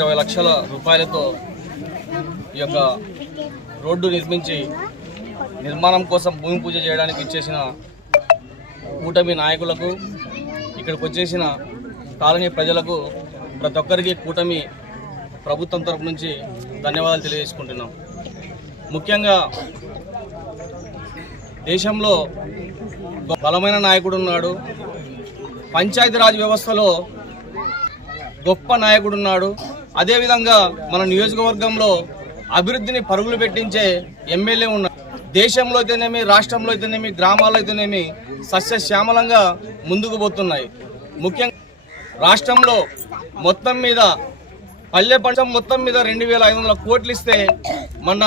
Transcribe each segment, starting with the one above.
20 లక్షల రూపాయలతో ఈ యొక్క రోడ్డు నిర్మించి నిర్మాణం కోసం భూమి పూజ చేయడానికి ఇచ్చేసిన కూటమి నాయకులకు, ఇక్కడికి వచ్చేసిన కాలనీ ప్రజలకు ప్రతి ఒక్కరికి కూటమి ప్రభుత్వం తరపు నుంచి ధన్యవాదాలు తెలియజేసుకుంటున్నాం. ముఖ్యంగా దేశంలో బలమైన నాయకుడు ఉన్నాడు, పంచాయతీరాజ్ వ్యవస్థలో గొప్ప నాయకుడు ఉన్నాడు. అదేవిధంగా మన నియోజకవర్గంలో అభివృద్ధిని పరుగులు పెట్టించే ఎమ్మెల్యే ఉన్నాడు. దేశంలో అయితేనేమి, రాష్ట్రంలో అయితేనేమి, గ్రామాల్లో అయితేనేమి సస్యశ్యామలంగా ముందుకు పోతున్నాయి. ముఖ్యంగా రాష్ట్రంలో మొత్తం మీద పల్లె పంచం మొత్తం మీద 2500 కోట్లు ఇస్తే మన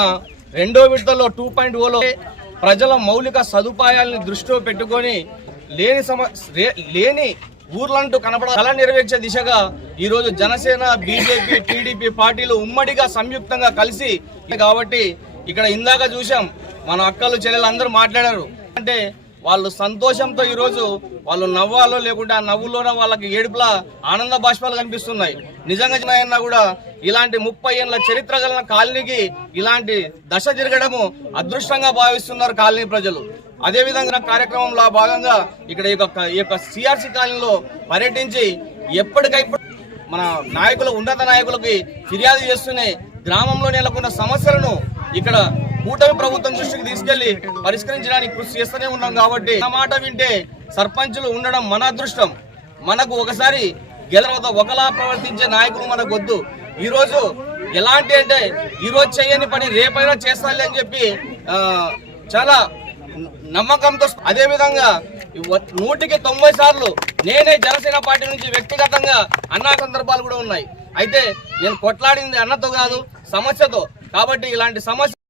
రెండో విడతలో 2.0లో ప్రజల మౌలిక సదుపాయాలను దృష్టిలో పెట్టుకొని లేని ఊర్లంటూ కల నెరవేర్చే దిశగా ఈరోజు జనసేన, బీజేపీ, టీడీపీ పార్టీలు ఉమ్మడిగా సంయుక్తంగా కలిసి, కాబట్టి ఇక్కడ ఇందాక చూసాం మన అక్కలు చెల్లెలు అందరూ మాట్లాడారు. అంటే వాళ్ళు సంతోషంతో ఈరోజు వాళ్ళు నవ్వాలో లేకుంటే ఆ నవ్వులోనే వాళ్ళకి ఏడుపులా ఆనంద బాష్పాలు కనిపిస్తున్నాయి. నిజంగా కూడా ఇలాంటి 30 ఏళ్ల చరిత్ర గల కాలనీకి ఇలాంటి దశ జరగడము అదృష్టంగా భావిస్తున్నారు కాలనీ ప్రజలు. అదేవిధంగా కార్యక్రమంలో భాగంగా ఇక్కడ ఈ యొక్క సిఆర్సి కాలనీలో పర్యటించి ఎప్పటికప్పుడు మన ఉన్నత నాయకులకి ఫిర్యాదు చేస్తూనే గ్రామంలో నెలకొన్న సమస్యలను ఇక్కడ కూటమి ప్రభుత్వం దృష్టికి తీసుకెళ్లి పరిష్కరించడానికి కృషి చేస్తూనే ఉన్నాం. కాబట్టి ఆ మాట వింటే సర్పంచులు ఉండడం మన అదృష్టం. మనకు ఒకసారి గెలవత ఒకలా ప్రవర్తించే నాయకులు మనకు వద్దు. ఈరోజు ఎలాంటి అంటే ఈరోజు చేయని పని రేపైనా చేస్తాలే అని చెప్పి చాలా నమ్మకంతో, అదేవిధంగా 100కి 90 సార్లు నేనే జనసేన పార్టీ నుంచి వ్యక్తిగతంగా అన్న సందర్భాలు కూడా ఉన్నాయి. అయితే నేను కొట్లాడింది అన్నతో కాదు, సమస్యతో. కాబట్టి ఇలాంటి సమస్య